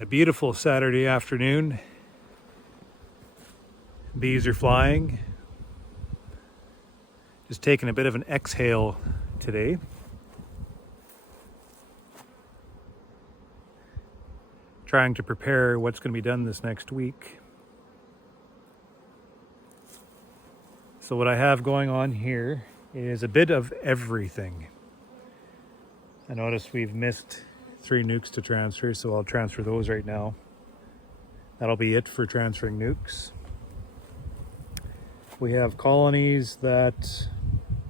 A beautiful Saturday afternoon. Bees are flying. Just taking a bit of an exhale today. Trying to prepare what's going to be done this next week. So what I have going on here is a bit of everything. I noticed we've missed 3 nukes to transfer, so I'll transfer those right now. That'll be it for transferring nukes. We have colonies that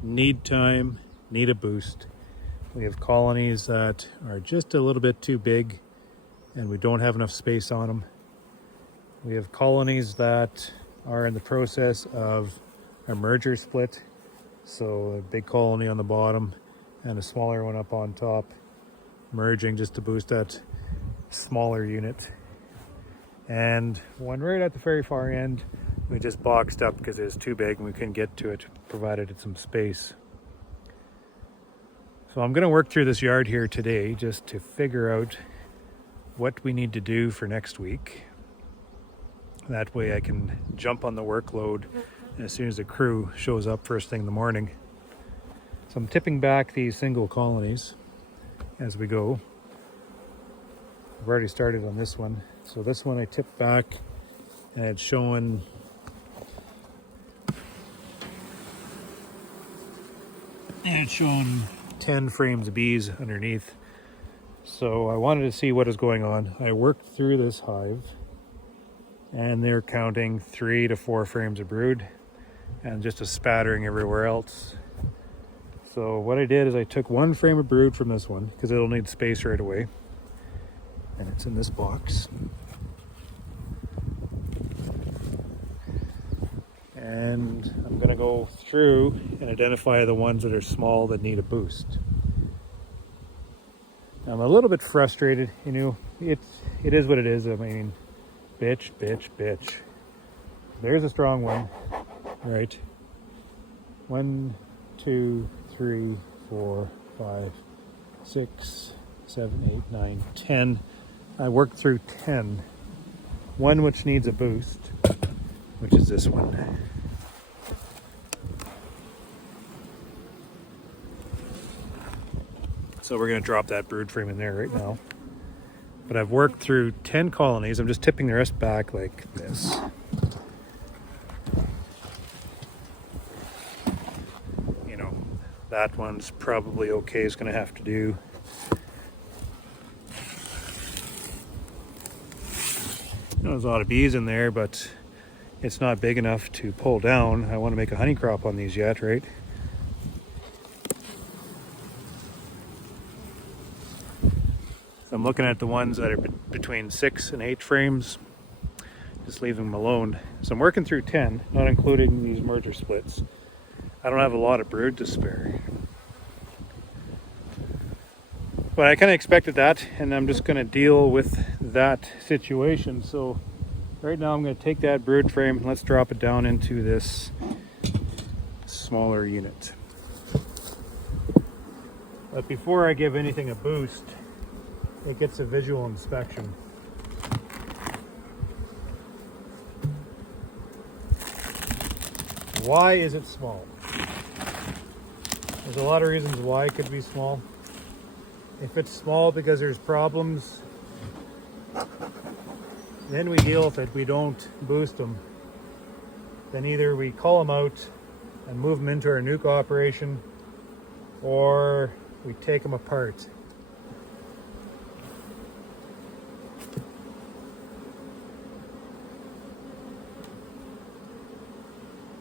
need time, need a boost. We have colonies that are just a little bit too big and we don't have enough space on them. We have colonies that are in the process of a merger split. So a big colony on the bottom and a smaller one up on top, merging just to boost that smaller unit. And one right at the very far end, we just boxed up because it was too big and we couldn't get to it, provided it some space. So I'm going to work through this yard here today just to figure out what we need to do for next week. That way I can jump on the workload as soon as the crew shows up first thing in the morning. So I'm tipping back these single colonies as we go. I've already started on this one. So this one I tipped back and it's showing and it's showing 10 frames of bees underneath. So I wanted to see what is going on. I worked through this hive and they're counting 3 to 4 frames of brood and just a spattering everywhere else. So what I did is I took 1 frame of brood from this one because it'll need space right away. And it's in this box. And I'm going to go through and identify the ones that are small that need a boost. I'm a little bit frustrated, you know, it is what it is. I mean, bitch. There's a strong one, right? 1, 2, 3, 4, 5, 6, 7, 8, 9, 10. I worked through 10. One which needs a boost, which is this one. So we're going to drop that brood frame in there right now. But I've worked through 10 colonies. I'm just tipping the rest back like this. You know, that one's probably okay. It's going to have to do. You know, there's a lot of bees in there, but it's not big enough to pull down. I want to make a honey crop on these yet, right? So I'm looking at the ones that are between 6 and 8 frames, just leaving them alone. So I'm working through 10, not including these merger splits. I don't have a lot of brood to spare. But I kind of expected that, and I'm just going to deal with that situation. So right now I'm going to take that brood frame and let's drop it down into this smaller unit. But before I give anything a boost, it gets a visual inspection. Why is it small? There's a lot of reasons why it could be small. If it's small because there's problems, then we deal with it. We don't boost them. Then either we call them out and move them into our nuke operation, or we take them apart.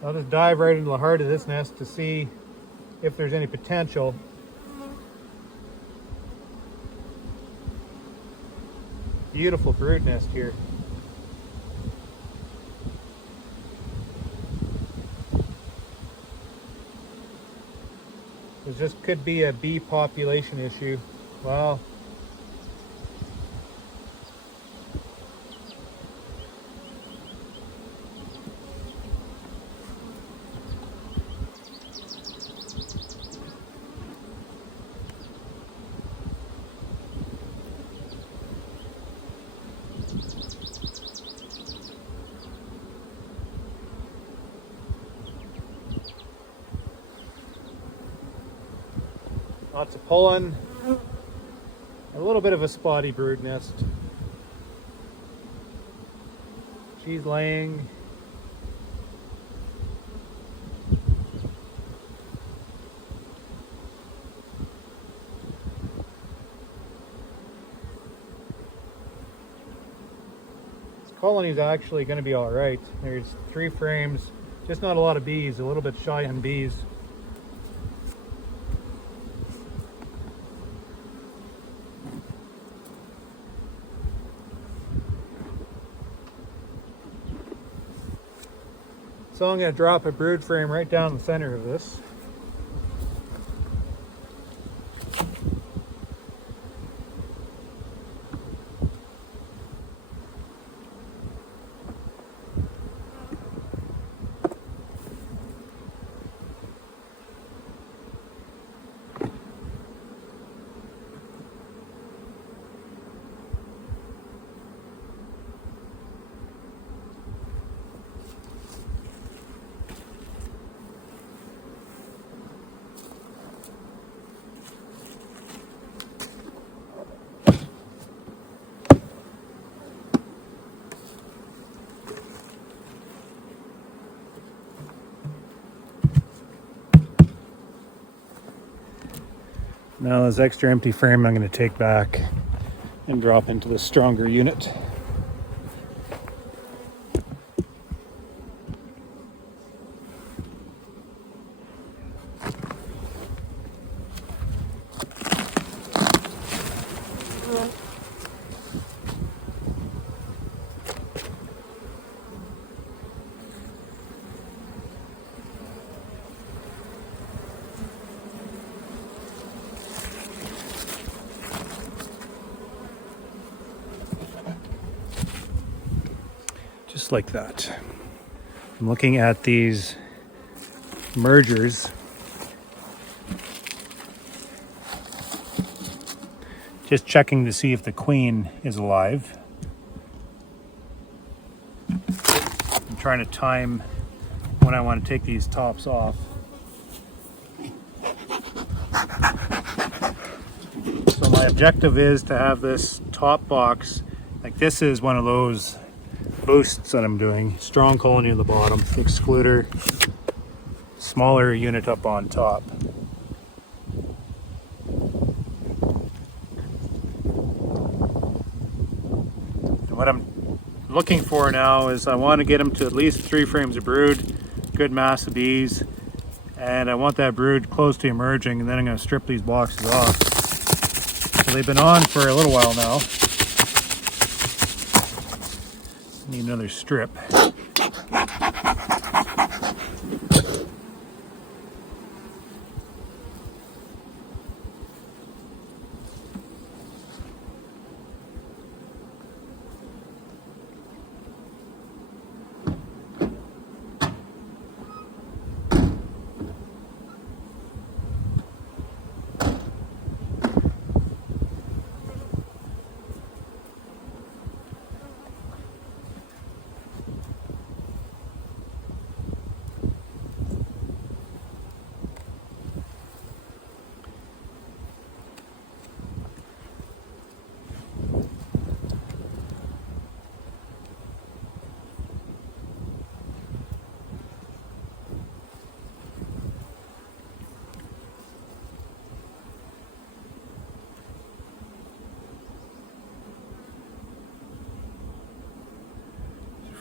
I'll just dive right into the heart of this nest to see if there's any potential. Beautiful brood nest here. This just could be a bee population issue. Well, Lots of pollen. A little bit of a spotty brood nest. She's laying. This colony is actually going to be all right. There's 3 frames, just not a lot of bees, a little bit shy on bees. So I'm going to drop a brood frame right down the center of this. Now this extra empty frame I'm going to take back and drop into the stronger unit. Just like that. I'm looking at these mergers. Just checking to see if the queen is alive. I'm trying to time when I want to take these tops off. So my objective is to have this top box, like this is one of those boosts that I'm doing. Strong colony on the bottom, excluder, smaller unit up on top. And what I'm looking for now is I want to get them to at least 3 frames of brood, good mass of bees, and I want that brood close to emerging, and then I'm going to strip these boxes off. So they've been on for a little while now. Need another strip.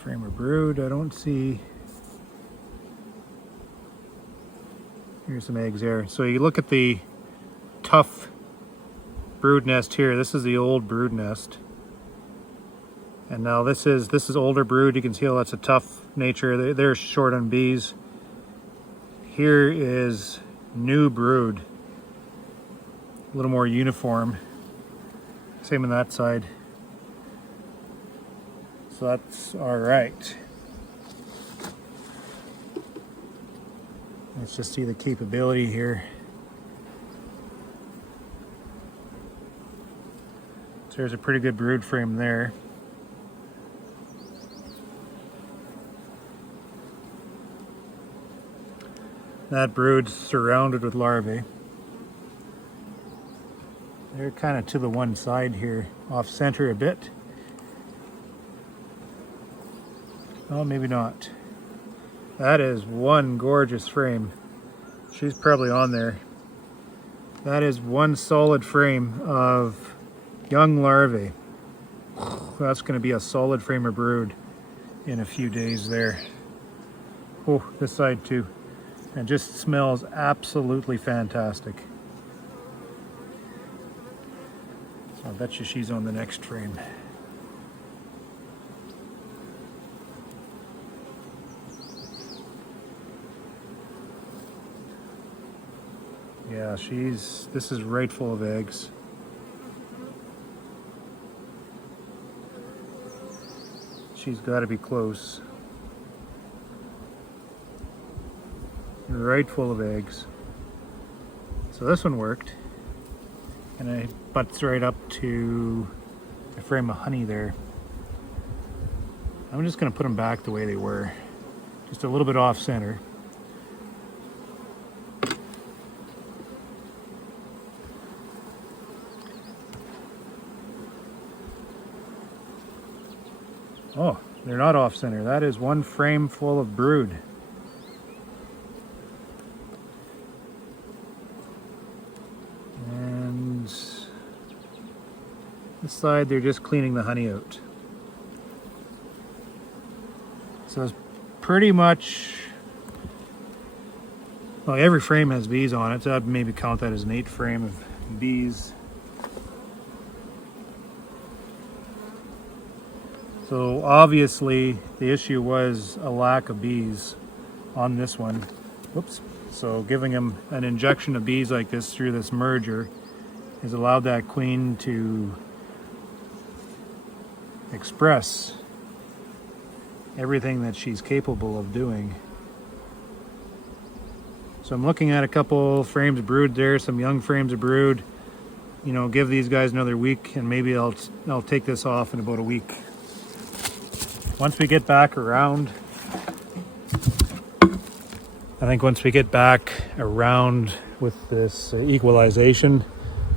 Frame of brood, I don't see. Here's some eggs there. So you look at the tough brood nest here. This is the old brood nest. And now this is older brood. You can see how that's a tough nature. They're short on bees. Here is new brood. A little more uniform. Same on that side. So that's all right. Let's just see the capability here. So there's a pretty good brood frame there. That brood's surrounded with larvae. They're kind of to the one side here, off center a bit. Oh, maybe not. That is one gorgeous frame. She's probably on there. That is one solid frame of young larvae. That's going to be a solid frame of brood in a few days there. Oh, this side too. And just smells absolutely fantastic. So I bet you she's on the next frame. Yeah, this is right full of eggs. She's got to be close. Right full of eggs. So this one worked. And it butts right up to a frame of honey there. I'm just going to put them back the way they were. Just a little bit off center. Oh, they're not off center. That is one frame full of brood. And this side, they're just cleaning the honey out. So it's pretty much, well, every frame has bees on it, so I'd maybe count that as an 8 frame of bees. So obviously the issue was a lack of bees on this one. Whoops. So giving them an injection of bees like this through this merger has allowed that queen to express everything that she's capable of doing. So I'm looking at a couple frames of brood there, some young frames of brood. You know, give these guys another week and maybe I'll take this off in about a week. Once we get back around, I think once we get back around with this equalization,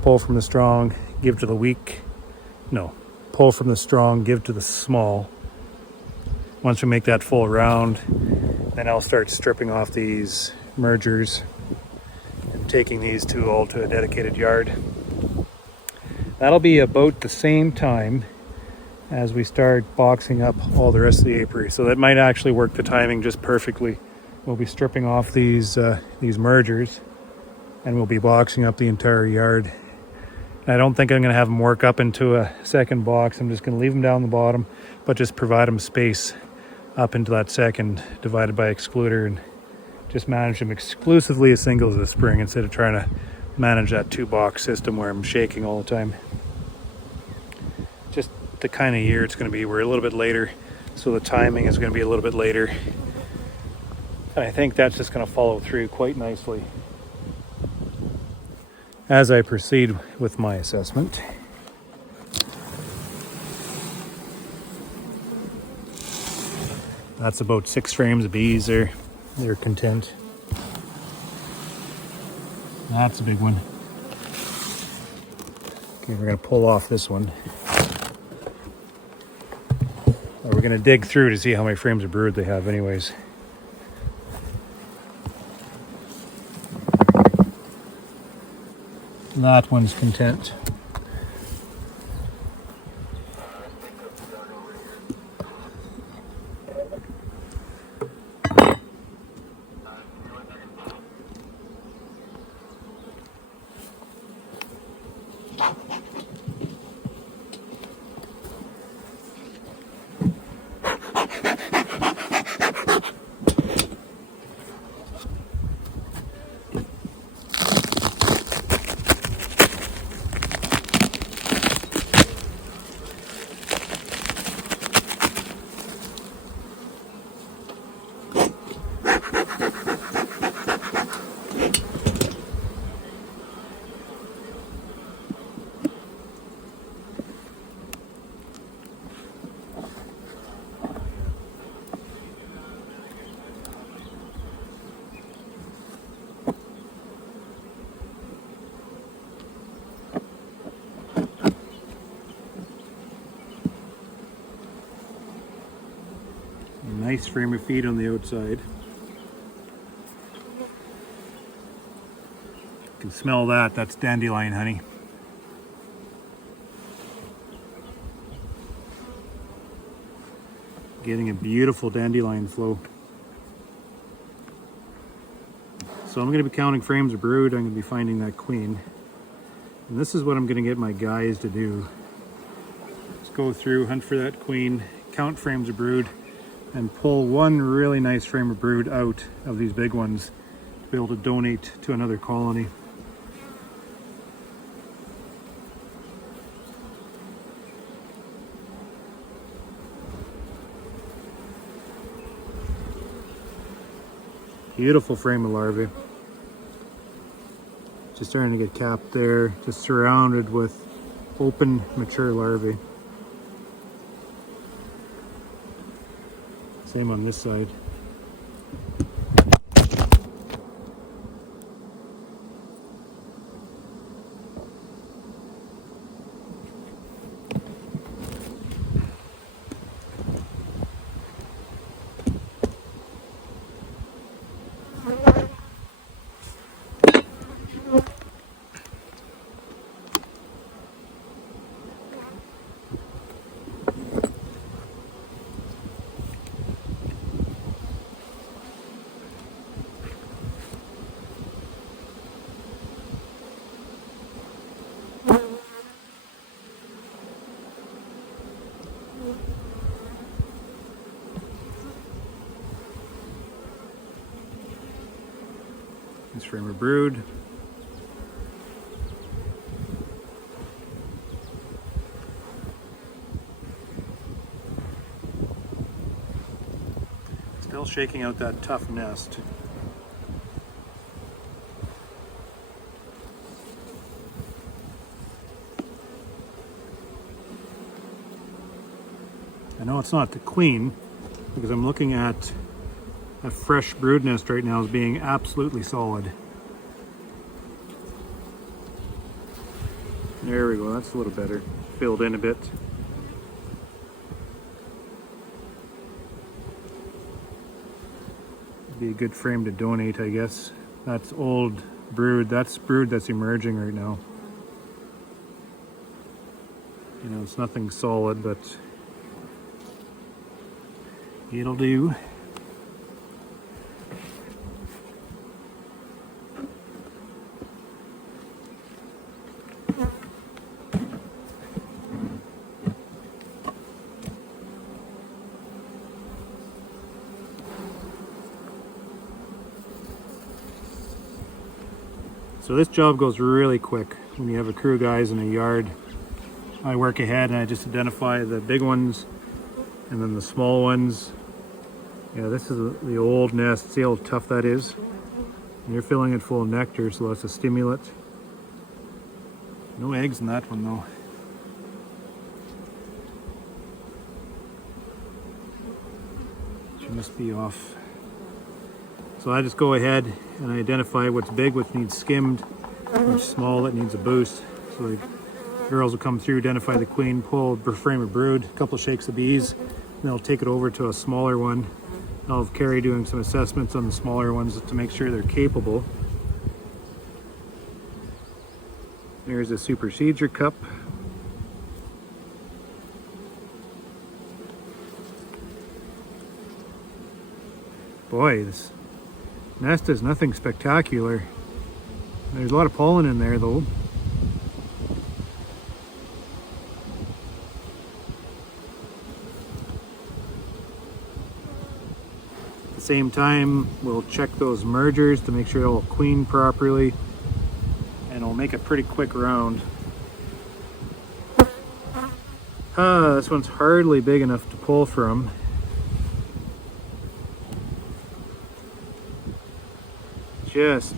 pull from the strong, give to the weak. No, pull from the strong, give to the small. Once we make that full round, then I'll start stripping off these mergers and taking these two all to a dedicated yard. That'll be about the same time as we start boxing up all the rest of the apiary. So that might actually work the timing just perfectly. We'll be stripping off these mergers and we'll be boxing up the entire yard. I don't think I'm gonna have them work up into a second box. I'm just gonna leave them down the bottom, but just provide them space up into that second divided by excluder and just manage them exclusively as singles this spring instead of trying to manage that 2-box system where I'm shaking all the time. Just the kind of year it's going to be. We're a little bit later, so the timing is going to be a little bit later. And I think that's just going to follow through quite nicely as I proceed with my assessment. That's about 6 frames of bees there. They're content. That's a big one. Okay, we're going to pull off this one. We're going to dig through to see how many frames of brood they have anyways. That one's content. Nice frame of feet on the outside. You can smell that, that's dandelion honey. Getting a beautiful dandelion flow. So I'm going to be counting frames of brood. I'm going to be finding that queen. And this is what I'm going to get my guys to do. Just go through, hunt for that queen, count frames of brood, and pull one really nice frame of brood out of these big ones to be able to donate to another colony. Beautiful frame of larvae. Just starting to get capped there, just surrounded with open, mature larvae. Same on this side. This frame of brood. Still shaking out that tough nest. I know it's not the queen because I'm looking at a fresh brood nest right now as being absolutely solid. There we go, that's a little better. Filled in a bit. Be a good frame to donate, I guess. That's old brood. That's brood that's emerging right now. You know, it's nothing solid, but it'll do. So this job goes really quick when you have a crew of guys in a yard. I work ahead and I just identify the big ones and then the small ones. Yeah, this is the old nest. See how tough that is? And you're filling it full of nectar, so that's a stimulant. No eggs in that one though. She must be off. So I just go ahead and identify what's big, what needs skimmed, what's small, that needs a boost. So the girls will come through, identify the queen, pull a frame of brood, a couple of shakes of bees, and they'll take it over to a smaller one. I'll have Carrie doing some assessments on the smaller ones to make sure they're capable. There's a supersedure cup. Boy, this nest is nothing spectacular. There's a lot of pollen in there though. At the same time, we'll check those mergers to make sure it'll queen properly, and it'll make a pretty quick round. This one's hardly big enough to pull from. Just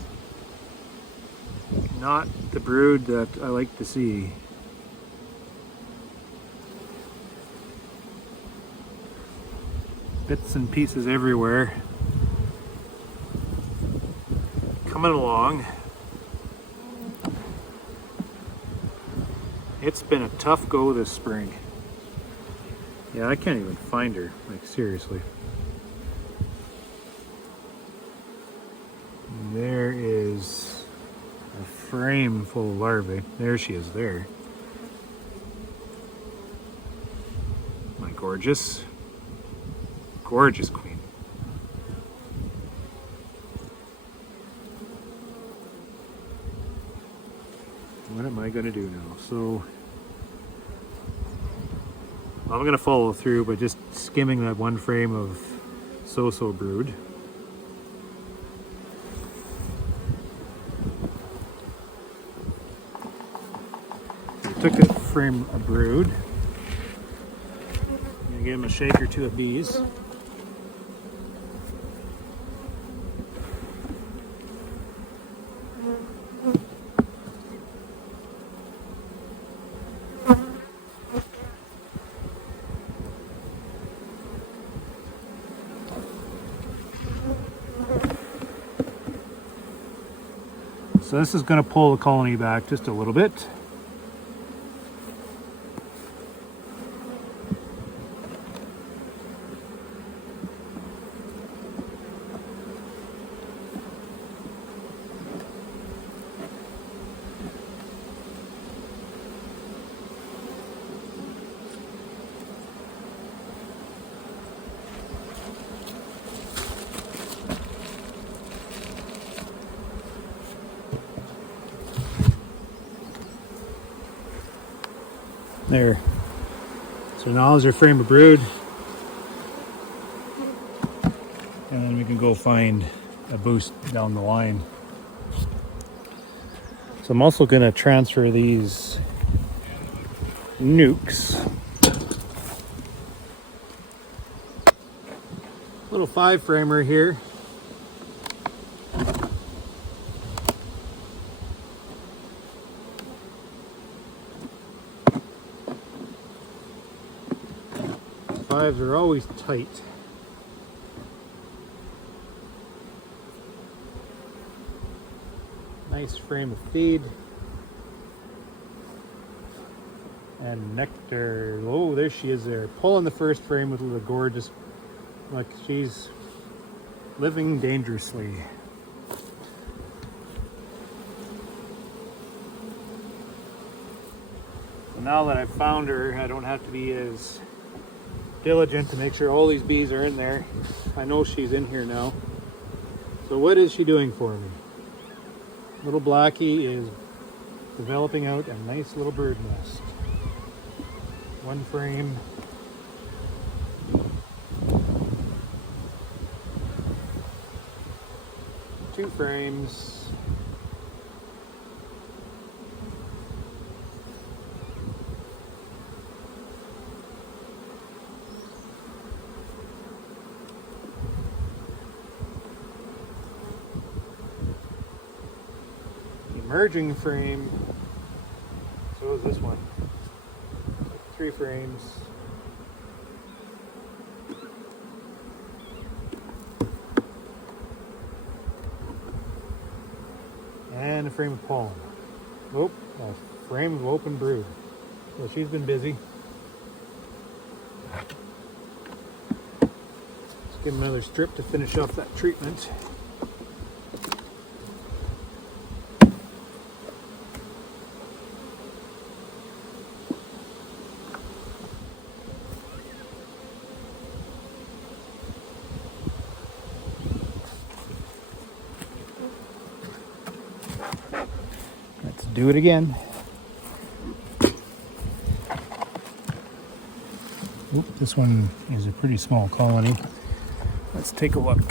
not the brood that I like to see. Bits and pieces everywhere. Coming along. It's been a tough go this spring. Yeah, I can't even find her, like seriously. There is a frame full of larvae. There she is there. My gorgeous, gorgeous queen. What am I going to do now? So I'm going to follow through by just skimming that one frame of so-so brood. I took a frame of brood. I'm going to give him a shake or two of bees. So this is going to pull the colony back just a little bit. There. So now is our frame of brood. And then we can go find a boost down the line. So I'm also going to transfer these nukes. Little 5-framer here. Fives are always tight. Nice frame of feed. And nectar. Oh, there she is there. Pulling the first frame with the gorgeous. Look, she's living dangerously. So now that I've found her, I don't have to be as diligent to make sure all these bees are in there. I know she's in here now. So what is she doing for me? Little Blackie is developing out a nice little bird nest. One frame. Two frames. Emerging frame. So is this one. 3 frames. And a frame of pollen. Oh, a frame of open brood. Well, she's been busy. Let's give another strip to finish off that treatment. Let's do it again. Oop, this one is a pretty small colony. Let's take a look.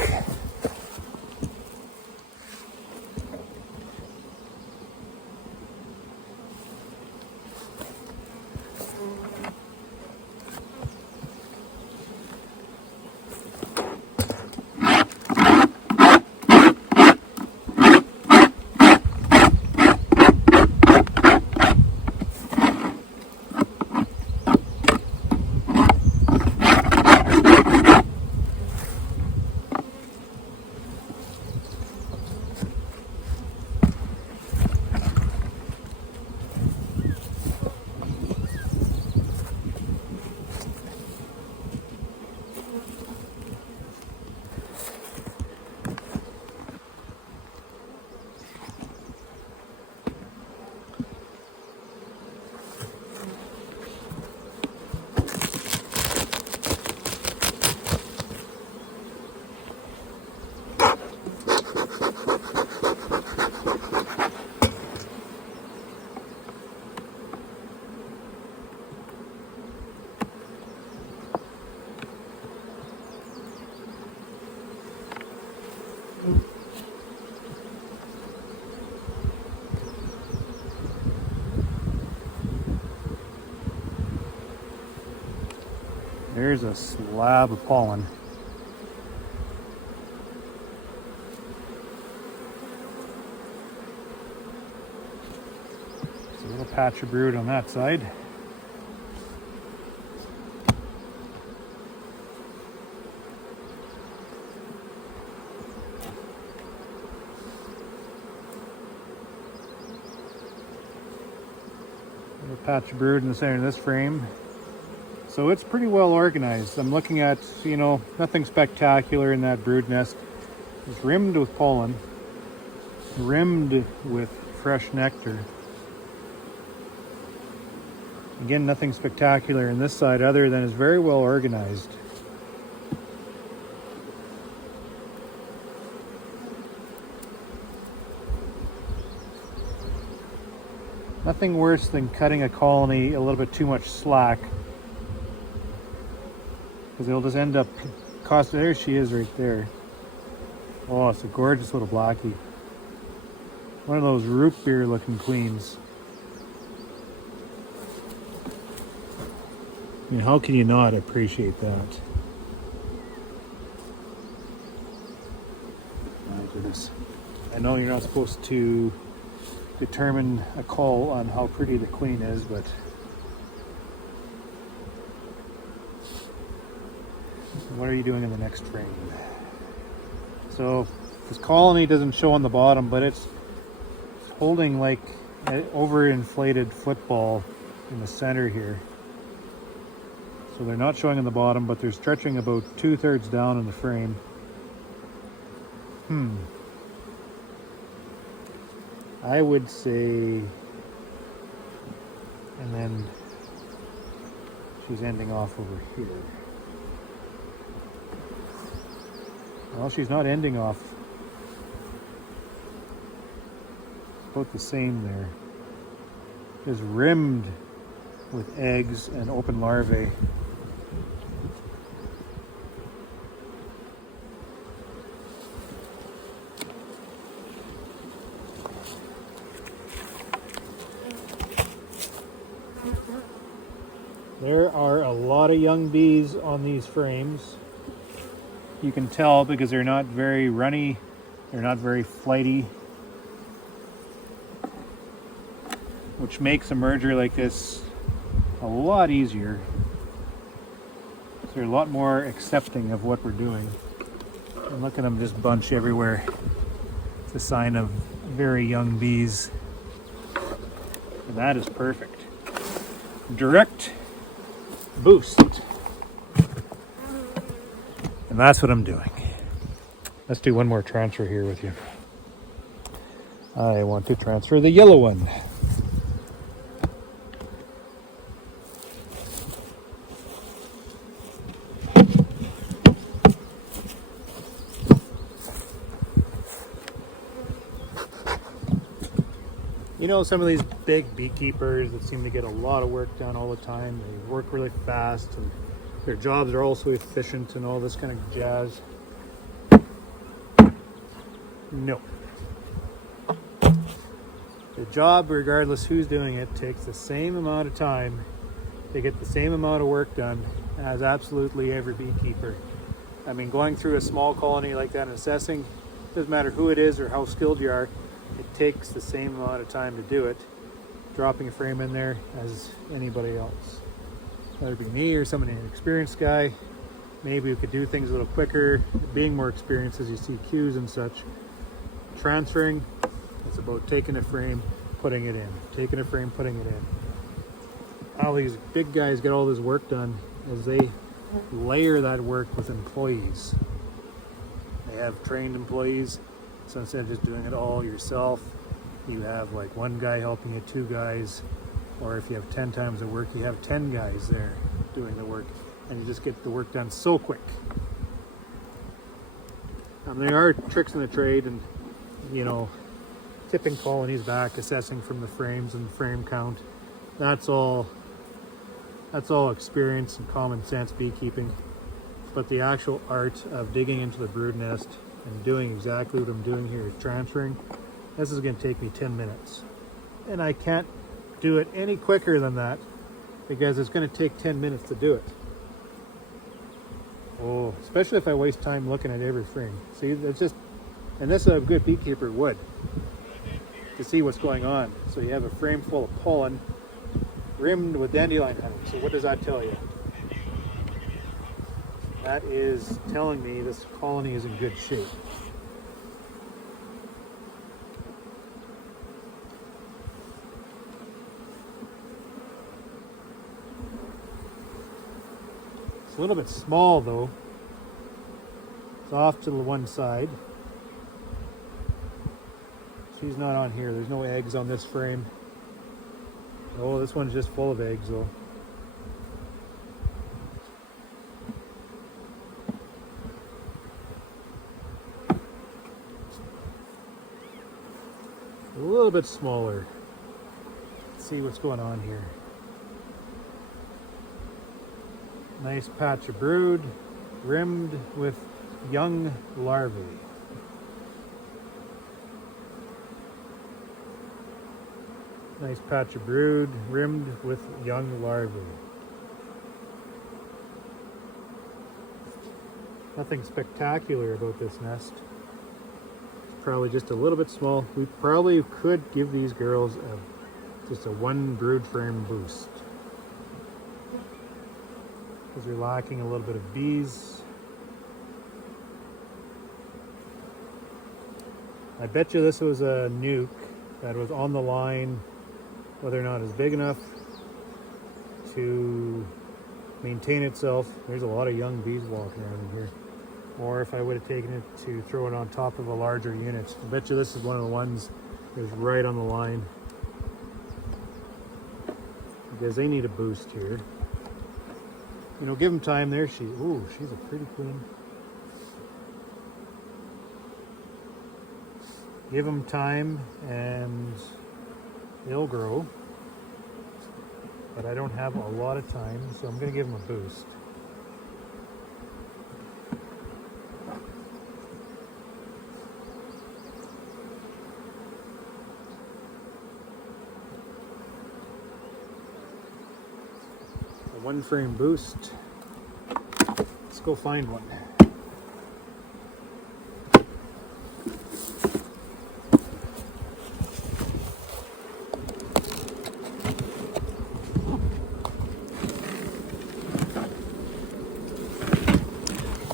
There's a slab of pollen. There's a little patch of brood on that side. Little patch of brood in the center of this frame. So it's pretty well organized. I'm looking at, you know, nothing spectacular in that brood nest. It's rimmed with pollen, rimmed with fresh nectar. Again, nothing spectacular in this side other than it's very well organized. Nothing worse than cutting a colony a little bit too much slack, because it'll just end up costing. There she is right there. Oh, it's a gorgeous little blackie. One of those root beer looking queens. I mean, how can you not appreciate that? My goodness. I know you're not supposed to determine a call on how pretty the queen is, but what are you doing in the next frame? So this colony doesn't show on the bottom, but it's holding like an overinflated football in the center here. So they're not showing on the bottom, but they're stretching about 2/3 down in the frame. I would say, and then she's ending off over here. Well, she's not ending off. About the same there. Just rimmed with eggs and open larvae. There are a lot of young bees on these frames. You can tell because they're not very runny, they're not very flighty, which makes a merger like this a lot easier. So they're a lot more accepting of what we're doing. And look at them just bunch everywhere. It's a sign of very young bees. And that is perfect. Direct boost. And that's what I'm doing. Let's do one more transfer here with you. I want to transfer the yellow one. You know, some of these big beekeepers that seem to get a lot of work done all the time, they work really fast and their jobs are also efficient and all this kind of jazz. No. The job, regardless who's doing it, takes the same amount of time. They get the same amount of work done as absolutely every beekeeper. I mean, going through a small colony like that and assessing, doesn't matter who it is or how skilled you are, it takes the same amount of time to do it, dropping a frame in there as anybody else. Whether it be me or somebody, an experienced guy, maybe who could do things a little quicker, being more experienced as you see cues and such. Transferring, it's about taking a frame, putting it in. Taking a frame, putting it in. All these big guys get all this work done as they layer that work with employees. They have trained employees. So instead of just doing it all yourself, you have like one guy helping you, 2 guys, or if you have 10 times the work, you have 10 guys there doing the work, and you just get the work done so quick. There are tricks in the trade, and you know, tipping colonies back, assessing from the frames and frame count. That's all experience and common sense beekeeping. But the actual art of digging into the brood nest and doing exactly what I'm doing here, transferring, this is going to take me 10 minutes. And I can't do it any quicker than that because it's going to take 10 minutes to do it. Oh, especially if I waste time looking at every frame. See, it's just, and this is a good beekeeper would, to see what's going on. So you have a frame full of pollen, rimmed with dandelion honey. So what does that tell you? That is telling me this colony is in good shape. It's a little bit small though. It's off to the one side. She's not on here. There's no eggs on this frame. Oh, this one's just full of eggs though. A little bit smaller. Let's see what's going on here. Nice patch of brood, rimmed with young larvae. Nice patch of brood, rimmed with young larvae. Nothing spectacular about this nest. It's probably just a little bit small. We probably could give these girls just a one brood frame boost, because they're lacking a little bit of bees. I bet you this was a nuke that was on the line, whether or not it's big enough to maintain itself. There's a lot of young bees walking around in here. Or if I would have taken it to throw it on top of a larger unit. I bet you this is one of the ones that was right on the line, because they need a boost here. You know, give them time there. Ooh, she's a pretty queen. Give them time and they'll grow. But I don't have a lot of time, so I'm going to give them a boost. A one frame boost. Let's go find one.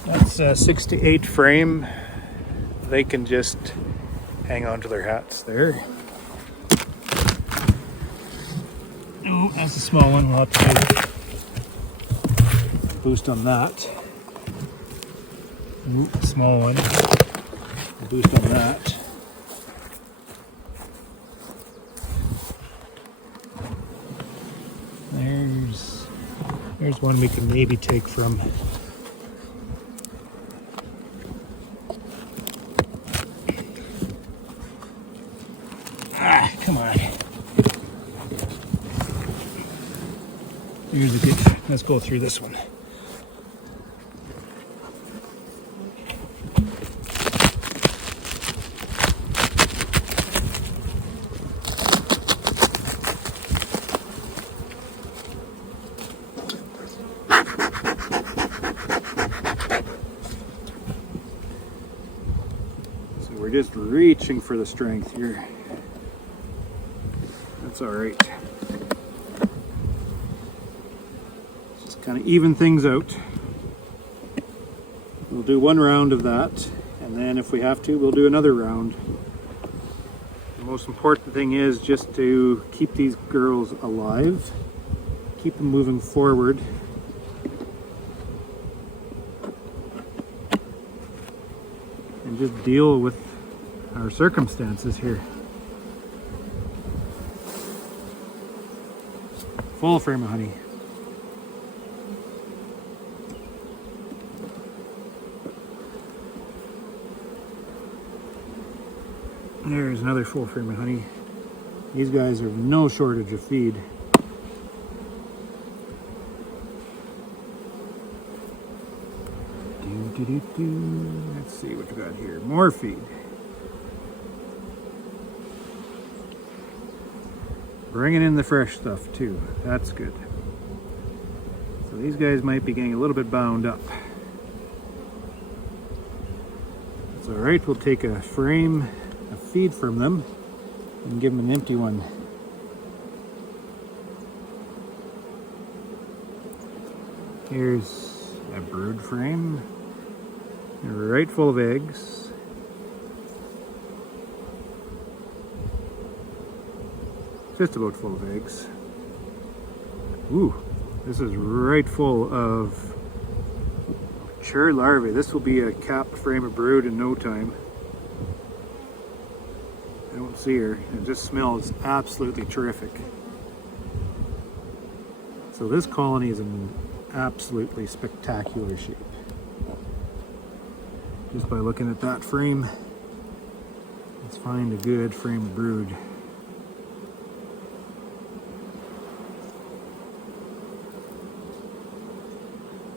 That's a 6 to 8 frame. They can just hang on to their hats there. Oh, that's a small one. We'll have to do boost on that. Ooh, small one. Boost on that. There's one we can maybe take from. Come on. Here's a good. Let's go through this one. So we're just reaching for the strength here. That's all right. Just kind of even things out. We'll do one round of that, and then if we have to, we'll do another round. The most important thing is just to keep these girls alive, keep them moving forward. And just deal with our circumstances here. Full frame of honey. There's another full frame of honey. These guys are no shortage of feed. Let's see what we got here. More feed. Bringing in the fresh stuff too. That's good. So these guys might be getting a little bit bound up. That's all right. We'll take a frame, a feed from them, and give them an empty one. Here's a brood frame, right full of eggs. Just about full of eggs. Ooh, this is right full of mature larvae. This will be a capped frame of brood in no time. I don't see her. It just smells absolutely terrific. So this colony is in absolutely spectacular shape. Just by looking at that frame, let's find a good frame of brood.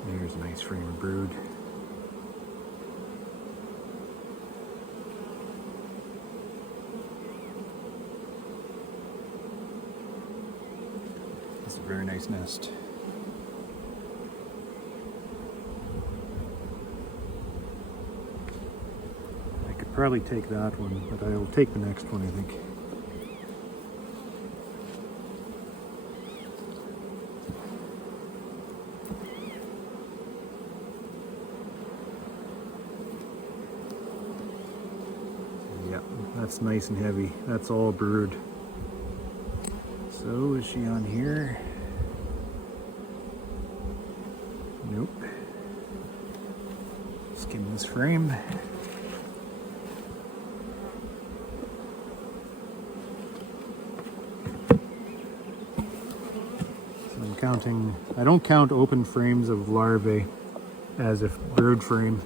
There's a nice frame of brood. It's a very nice nest. I could probably take that one, but I will take the next one, I think. Yeah, that's nice and heavy. That's all brood. So is she on here? Nope. Skim this frame. So I'm counting, I don't count open frames of larvae as a brood frame.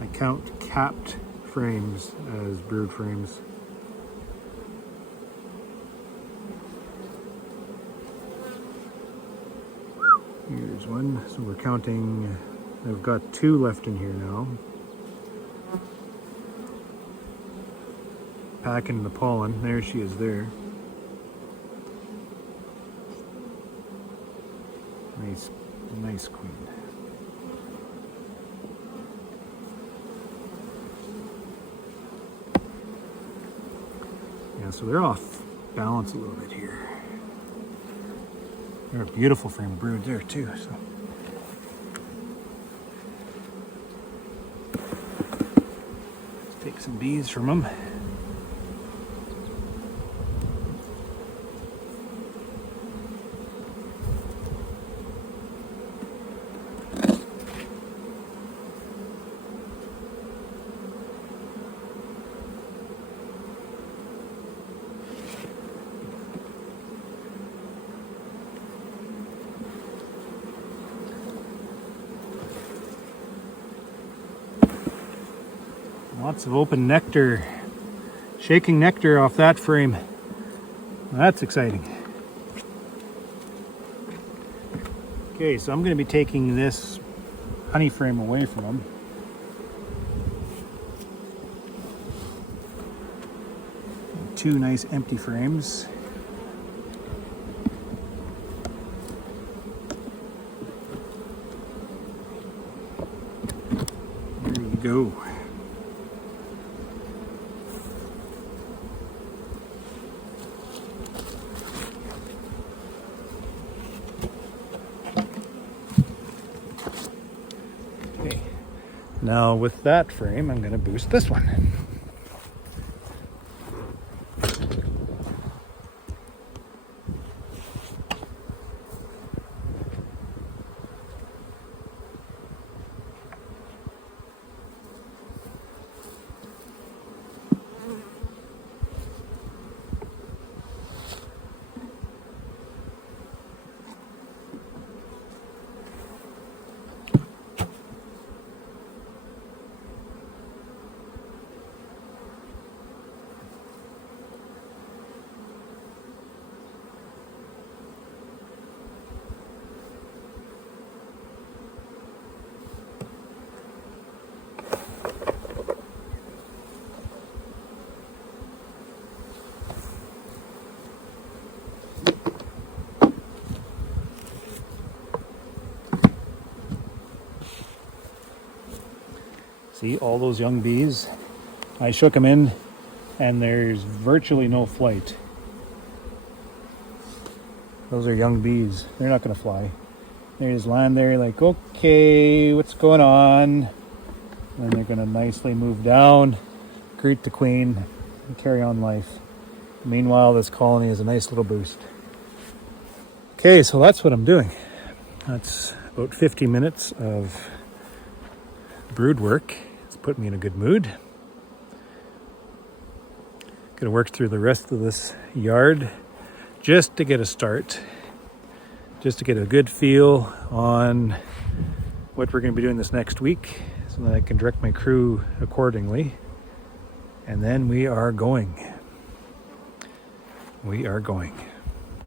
I count capped frames as brood frames. Here's one. So we're counting, I've got 2 left in here now. Packing the pollen. There she is there. Nice queen. Yeah, so they're off balance a little bit here. They're a beautiful frame of brood there too. So let's take some bees from them. Lots of open nectar, shaking nectar off that frame. That's exciting. Okay, so I'm going to be taking this honey frame away from them. Two nice empty frames. There you go. Okay. Now with that frame, I'm going to boost this one. See all those young bees? I shook them in and there's virtually no flight. Those are young bees. They're not going to fly. They just land there like, okay, what's going on? And they're going to nicely move down, greet the queen, and carry on life. Meanwhile, this colony is a nice little boost. Okay, so that's what I'm doing. That's about 50 minutes of brood work. It's put me in a good mood. Gonna work through the rest of this yard just to get a start, just to get a good feel on what we're gonna be doing this next week so that I can direct my crew accordingly. And then we are going. We are going.